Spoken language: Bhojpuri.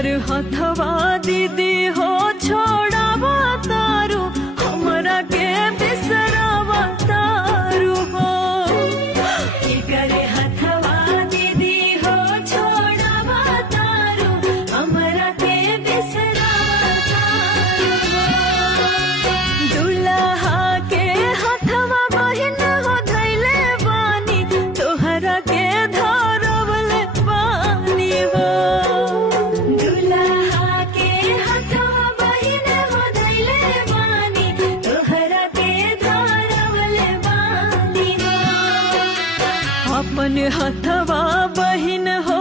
कर हथवा दीदी हो छोड़ावा तारू हमरा के बिसरावा तारू हो की करे हथवा दीदी हो छोड़ावा तारू हमरा के बिसरावा तारू हो दुल्हा के हथवा बहिन हो धैले बानी तोहरा के धरवले बानी हो अपन हथवा बहिन हो